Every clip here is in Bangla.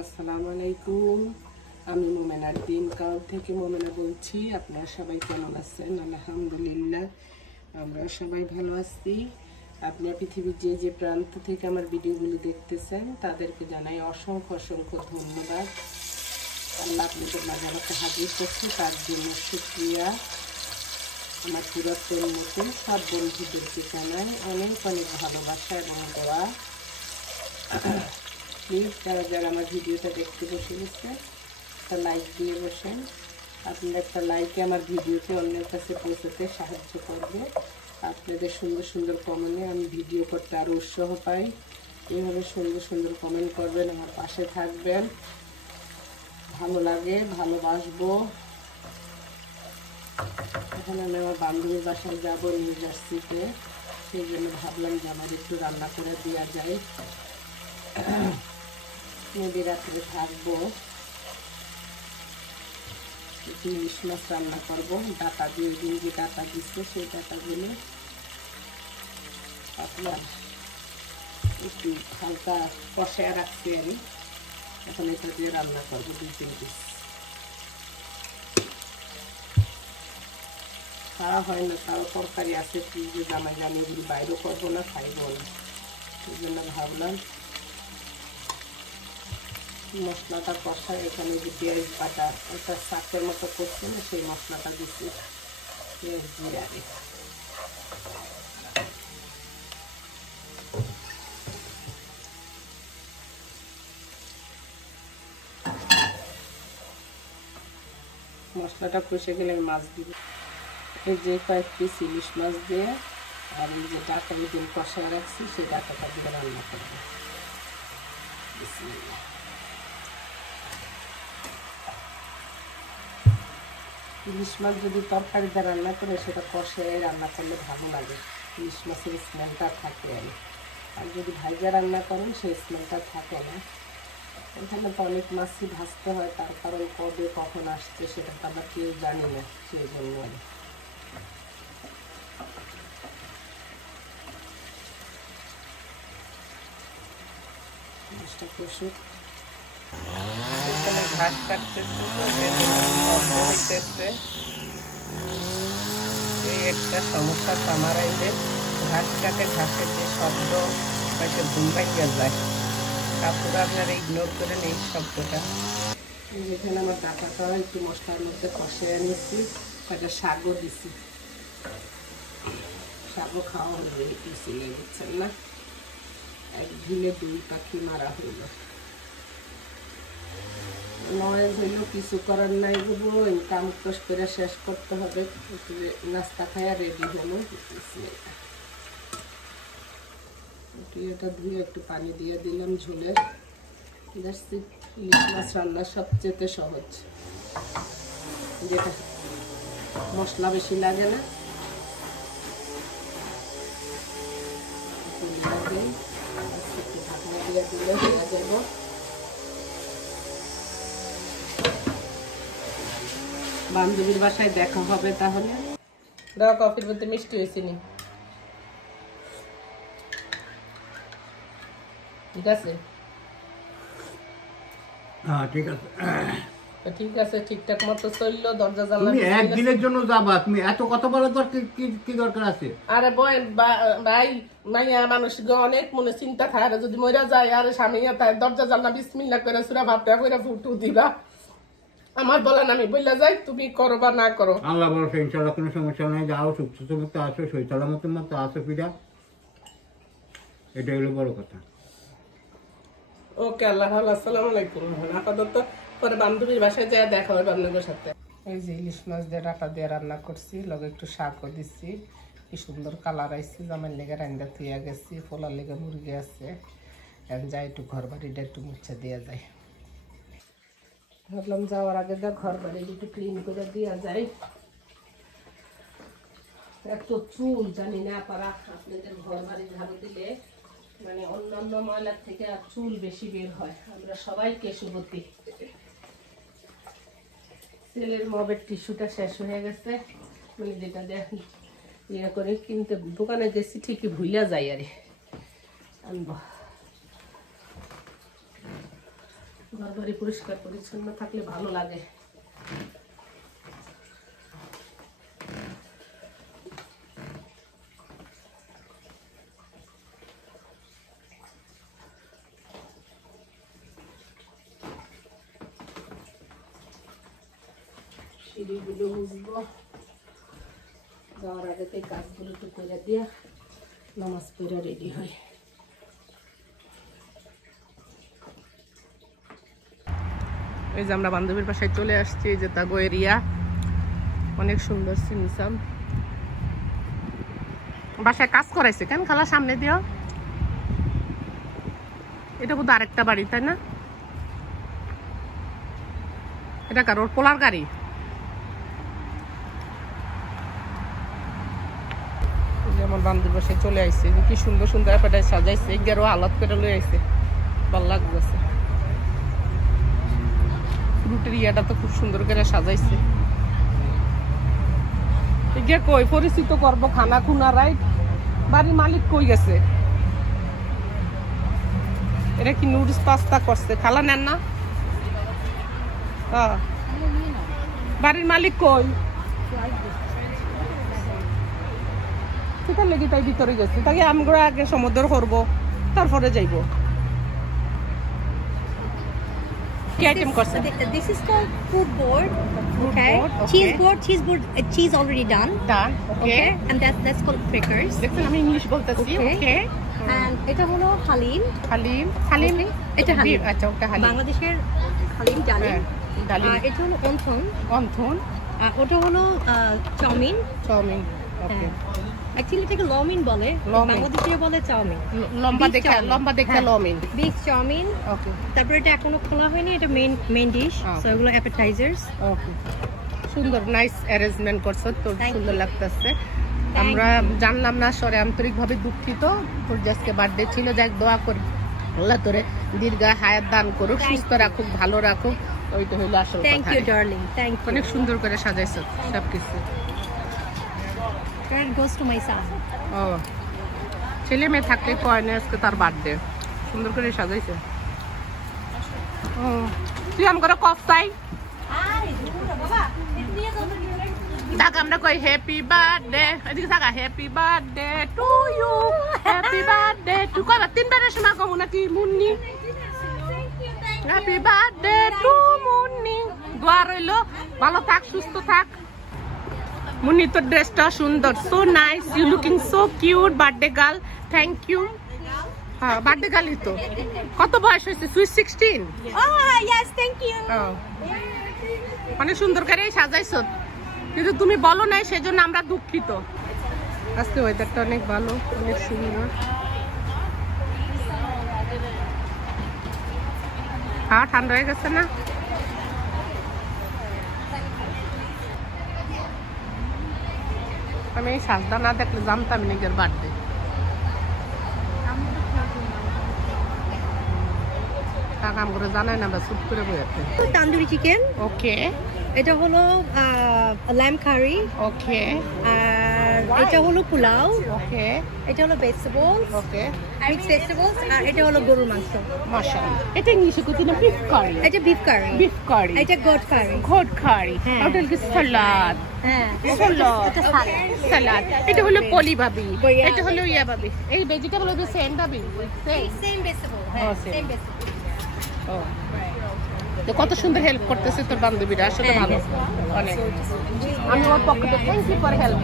আসসালামু আলাইকুম। আমি মোমেনার দিন কাল থেকে মোমেনা বলছি। আপনারা সবাই কেমন আছেন? আলহামদুলিল্লাহ আমরা সবাই ভালো আছি। আপনারা পৃথিবীর যে যে প্রান্ত থেকে আমার ভিডিওগুলো দেখতেছেন তাদেরকে জানাই অসংখ্য অসংখ্য ধন্যবাদ। আল্লাহ আপনাদের মাঝে আমাকে হাজির করছি, তার জন্য শুকরিয়া। আমার পুরাতন মতন সব বন্ধুদেরকে জানাই অনেক অনেক ভালোবাসা এবং দোয়া। প্লিজ যারা যারা আমার ভিডিওটা দেখতে বসে গেছে একটা লাইক দিয়ে বসেন। আপনার একটা লাইকে আমার ভিডিওতে অন্যের কাছে পৌঁছাতে সাহায্য করবে। আপনাদের সুন্দর সুন্দর কমেন্টে আমি ভিডিও করতে আরও উৎসাহ পাই। এইভাবে সুন্দর সুন্দর কমেন্ট করবেন, আমার পাশে থাকবেন। ভালো লাগে, ভালোবাসবো। এখন আমি আমার বান্ধবীর বাসায় যাবো নিউ জার্সিতে, সেই জন্য ভাবলাম যে আমার একটু রান্না করে দেওয়া যায়। নদী রাত্রে থাকবো, ইলিশ মাছ রান্না করবো। ডাটা দিয়ে দিন যে ডাটা দিচ্ছে সেই ডাটাগুলো আপনার একটু হালকা কষায় রাখছি আমি। এখন এটা দিয়ে রান্না করবো 2-3 পিস। খাওয়া হয় না, তাও তরকারি আছে ফ্রিজে জামাই জানি, এগুলি বাইরেও করবো না, খাইবো না। সেই জন্য ভাবলাম মশলাটা কষা। এখানে যে পেঁয়াজ বাটা একটা শাকের মতো করছে না, সেই মশলাটা দিচ্ছি পেঁয়াজ দিয়ে আগে। মশলাটা কষে গেলে মাছ দিব। এই যে কয়েক পিস ইলিশ মাছ দিয়ে আর এই যে ডাটা দিয়ে কষায় রাখছি সেই ডাটাটা দিয়ে রান্না করবো। ইলিশ মাছ যদি তরকারিতে রান্না করে সেটা কষায় রান্না করলে ভালো লাগে, ইলিশ মাছের স্মেলটা থাকে। আর যদি ভাইজা রান্না করেন সেই স্মেলটা থাকে না। এখানে তো অনেক মাছই ভাজতে হয়, তার কারণ কবে কখন আসছে সেটা তো আমরা কেউ জানি না, সেই জন্য মাছটা কষুক। এখানে ঘাস কাটতেছে তো হইতেছে। এই একটা সমস্যা আমার আইলে ঘাস কাটে, ঘাসের যে শব্দ হয়তো ঘুম ভাঙিয়ে যায়। কাপড় আপনারা ইগনোর করেন এই শব্দটা। যেখানে আমার ডাটাটা একটু মশলার মধ্যে কষিয়ে নিচ্ছি, একটা শাকও দিচ্ছি। শাকও খাওয়া হলো, একটু সিলে দিচ্ছেন না, এক ঢিলে 2 পাখি মারা হইল। নয়েজ হইল, কিছু করার নাই, বলবো কাম কষ করে শেষ করতে হবে। নাস্তা খাইয়া রেডি হলো। এটা ধুয়ে একটু পানি দিয়ে দিলাম ঝোলের। দেখছি ইলিশ মাছ রান্না সবচেয়ে সহজ, যেটা মশলা বেশি লাগে না। একটু ঢাকনা দিয়ে দিলে হয়ে যাব। বান্ধবীর বাসায় দেখা হবে তাহলে। দাও, কফির মধ্যে মিষ্টি হয়েছে নি? ঠিক আছে, হ্যাঁ ঠিক আছে, ঠিক আছে, ঠিকঠাক মতো চললো। দরজা জানলা তুমি একদিনের জন্য যাবা, তুমি এত কথা বলার দরকার কি দরকার আছে? আরে ভাই, মাইয়া মানুষ অনেক মনে চিন্তা থাকে, আর যদি মইরা যায় আর স্বামী দরজা জানলা বিসমিল্লাহ করে সুরা ভাবটা করে ফুটু দিবা। আমার বলেন আমি বললা যাই, তুমি করো বা না করো, আল্লাহ বলছে ইনশাআল্লাহ কোনো সমস্যা নাই। যাও সুস্থ মতো আসো, সৈতালামতের মতো আসো ফিরা, এটাই হলো বড় কথা। ওকে, আল্লাহ হাফেজ, আসসালামু আলাইকুম। আপাতত পরে বান্ধবীর বাসায় যায় দেখা হবে আপনাদের সাথে। এই যে ইলিশ মাছ দিয়ে ডাটা দিয়ে রান্না করছি, লগে একটু শাকও দিচ্ছি। কি সুন্দর কালার আইসি। জামার লেগে রান্না থুইয়া গেছি, পোলার লেগে মুরগি আছে। যাই একটু ঘর বাড়িটা একটু মুছে দেওয়া যায়। ভাবলাম যাওয়ার আগে ঘর বাড়ি একটু ক্লিন করে দেওয়া যায়। এত চুল জানি না পারা, আপনাদের ঘর বাড়ি ঝাড়ু দিলে মানে অন্যান্য ময়লার থেকে আর চুল বেশি বের হয়। আমরা সবাই কেশুবতী। ছেলের মবের টিস্যুটা শেষ হয়ে গেছে, মানে যেটা ইয়ে করে কিনতে দোকানে গেছি, ঠিকই ভুলিয়া যাই আরে আনবো। ঘরবাড়ি পরিষ্কার পরিচ্ছন্ন থাকলে ভালো লাগে। সিঁড়িগুলো মুছবো, যাওয়ার আগে এই কাজগুলো একটু করে দিয়া নামাজ পড়া রেডি হয়। এই যে আমরা বান্ধবীর বাসায় চলে আসছি, এই যে তাগো এরিয়া অনেক সুন্দর সিমসাম। বাসায় কাজ করাইছে কেন খালা? সামনে দিও, এটা বোধ আরেকটা বাড়ি তাই না? এটা কারোর পোলার গাড়ি। আমার বান্ধবীর বাসায় চলে আসছে, কি সুন্দর সুন্দর পেটায় সাজাইছে, এগারো আলাদ করে লয়ে আইছে, ভালো লাগতেছে। ফ্রুটের ইয়াটা তো খুব সুন্দর করে সাজাইছে। এগিয়ে কই পরিচিত করবো খানা খুনা, রাইট? বাড়ির মালিক কই গেছে? এটা কি নুডলস পাস্তা করছে? খালা নেন না? বাড়ির মালিক কই? সেটার লেগে তাই ভিতরে গেছে, তাকে আমরা আগে সমুদ্র করবো তারপরে যাইবো। This is called food board. Okay. Cheese board. Cheese already done. Okay. And that's called prickers. দেখছেন আমি ইংলিশ বলতেছি। Okay. And এটা হলো হালিম। হালিম এটা হালিম। আচ্ছা, ওটা হালিম। বাংলাদেশের হালিম ডালিম। ডালিম। এটা হলো অন্থন। ওটা হলো চাউমিন। ওকে। Actually এটাকে লমিন বলে, বাংলাদেশে বলে চাউমিন। লম্বা দেখে লমিন। Beef chowmein. ওকে। তারপর এটা এখনো খোলা হয়নি, এটা মেইন ডিশ। সো এগুলো অ্যাপেটাইজার্স। ওকে। সুন্দর নাইস অ্যারেঞ্জমেন্ট করছো, তো সুন্দর লাগতেছে। আমরা জানলাম না, সরে আন্তরিকভাবে দুঃখিত। তোর আজকে বার্থডে ছিল, যাক দোয়া করি আল্লাহ তোরে দীর্ঘ হায়াত দান করুক, সুস্থ রাখুক, ভালো রাখুক। ওইটা হইলো আসল কথা। Thank you darling, thank you. অনেক সুন্দর করে সাজাইছো সবকিছু। It goes to my son. ও ছেলে মেয়ে থাকতে কয় না, আজকে তার বার্থডে, সুন্দর করে সাজাইছে। ও তুই আমরা কফতাই দেখ, আমরা কই হ্যাপি বার্থডে, এদিকে থাকা happy birthday to you, happy birthday to. কয়বার? তিনবারের সময় কমু নাকি Munni? Happy birthday to Munni. দোয়া রইলো, ভালো থাক, সুস্থ থাক। মুন্নি তোর ড্রেসটা সুন্দর, so nice, you looking so cute, birthday girl. Thank you. হ্যাঁ, বার্থডে গার্লই তো। কত বয়স হয়েছে? সুইট 16? Yes, thank you. অনেক সুন্দর করে সাজাইছো, কিন্তু তুমি বলো নাই, সেজন্য আমরা দুঃখিত। আজকে ওয়েদারটা অনেক ভালো, অনেক সুন্দর। হ্যাঁ, ঠান্ডা হয়ে গেছে না? আমি এই সাজদা না দেখলে জানতাম নিজের বার্থডে। কাকাম করে জানাই না, আমরা শুট করে বইতে। তান্দুরি চিকেন। ওকে। এটা হলো ল্যাম্ব কারি। ওকে। আর এটা হলো পোলাও। ওকে। এটা হলো ভেজিটেবলস। ওকে। Mix vegetables. আর এটা হলো গরুর মাংস। মাশাআল্লাহ। এটা ইংলিশে কইতে না বিফ কারি। এটা বিফ কারি। বিফ কারি। এটা গোট কারি। গোট কারি। হ্যাঁ। ওটা কি সালাদ? হ্যাঁ, সালাদ। এটা সালাদ। সালাদ। এটা হলো পলি ভাবি, এটা হলো ইয়া ভাবি। এই ভেজিটেবল হবে সেম ভাবি। Same vegetable. হ্যাঁ, সেম ভেজিটেবল। ও তো কত সুন্দর হেল্প করতেছে তোর বান্ধবীরা, আসলে ভালো অনেক। আমি ওর পকেটে থ্যাংক ইউ ফর হেল্প।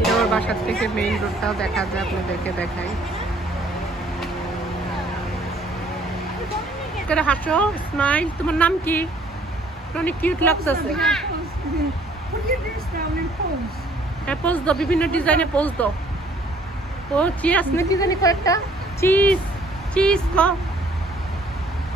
এটা ওর বাসার থেকে মেইন রোডটাও দেখা যায়, আপনাদেরকে দেখাই। করে হাসো, স্মাইল। তোমার নাম কি? অনেক কিউট লাগতেছে। হ্যাঁ, পোজ দাও, বিভিন্ন ডিজাইনে পোজ দাও। ও চিজ নাকি জানি কয়েকটা চিজ চিজ ক।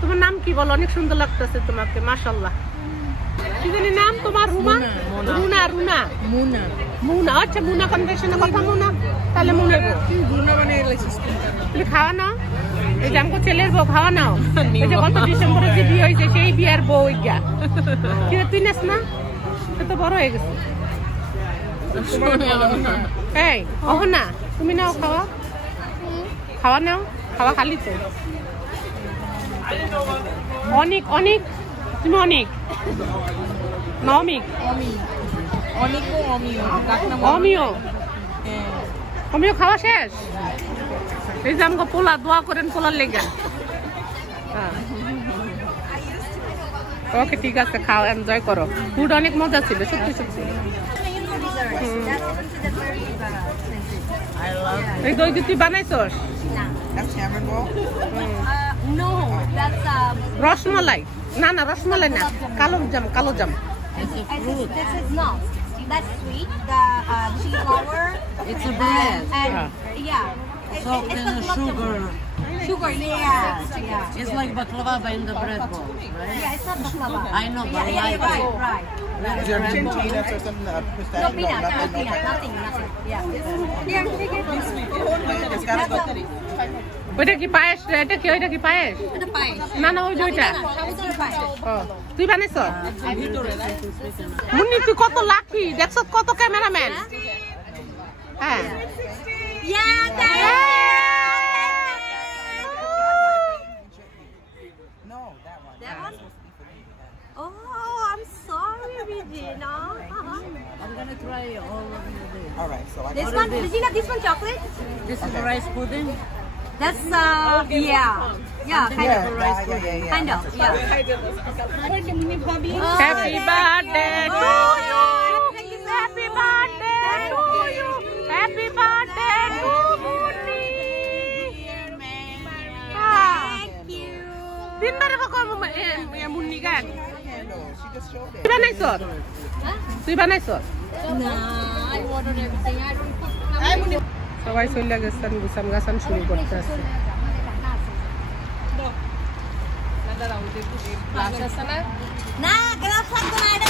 তোমার নাম কি বলো? অনেক সুন্দর লাগতেছে তোমাকে, মাশাআল্লাহ। কি জানি নাম তোমার? রুমা? রুনা। রুনা মুনা। মুনা, আচ্ছা মুনা কনভেনশনের কথা। মুনা তাহলে মুনা রুনা মানে তুমি খাওয়া নাও। এই যে আমাকে ছেলের বউ খাওয়া নাও। এই যে গত ডিসেম্বরে যে বিয়ে হয়েছে, সেই বিয়ার বউ ইয়া। কি তুই নেস না? সে তো বড় হয়ে গেছে। এই ওহ না, তুমি নাও খাওয়া। খাওয়া নাও, খাওয়া খালি তো। অনিক অনিক তুমি অনিক না অমিক অমিও অমিও খাওয়া শেষ এই যে আমাকে পোলা দোয়া করেন পোলার লেগে ওকে ঠিক আছে খাও এনজয় করো ফুড অনেক মজা ছিল সত্যি সত্যি এই দই তুই বানাইছস No, that's রসমালাই না না রসমালাই না কালো জাম কালো জাম this is no. That's sweet. The cheese flour. It's a bread. And yeah. Soaked in the sugar. Sugar, yeah. It's like baklava in the bread bowl, right? Yeah, it's not baklava. I know, but I like right, it. right. Is there peanuts or something? No peanut, no peanut, nothing. Yeah. Here, take it. It's gotta go. ওইটা কি পায়েস এটা কি ওইটা কি পায়েস The pie. না না ওই যে ওইটা Sabudan pie. ও তুই বানাইছ মুন্নি তুই কত লাকি দেখছ কত ক্যামেরাম্যান হ্যাঁ Yeah, thank No, that one. That one? Oh, I'm sorry, Regina. I'm gonna try all of this. All right, so I This one, Regina, this one chocolate? This is rice pudding. That's yeah, kind of. yeah. Kind of, yeah. Happy birthday to you happy birthday to you happy birthday to Munni Thank you. তিনবারে বকো মুন্নি গান She just showed it. তুই বানাইছ তুই বানাইছ Nah, I ordered everything. I don't put সবাই চলে গেছেন গুছান গাছান শুরু করতে আছে Nah, gelap satu ada.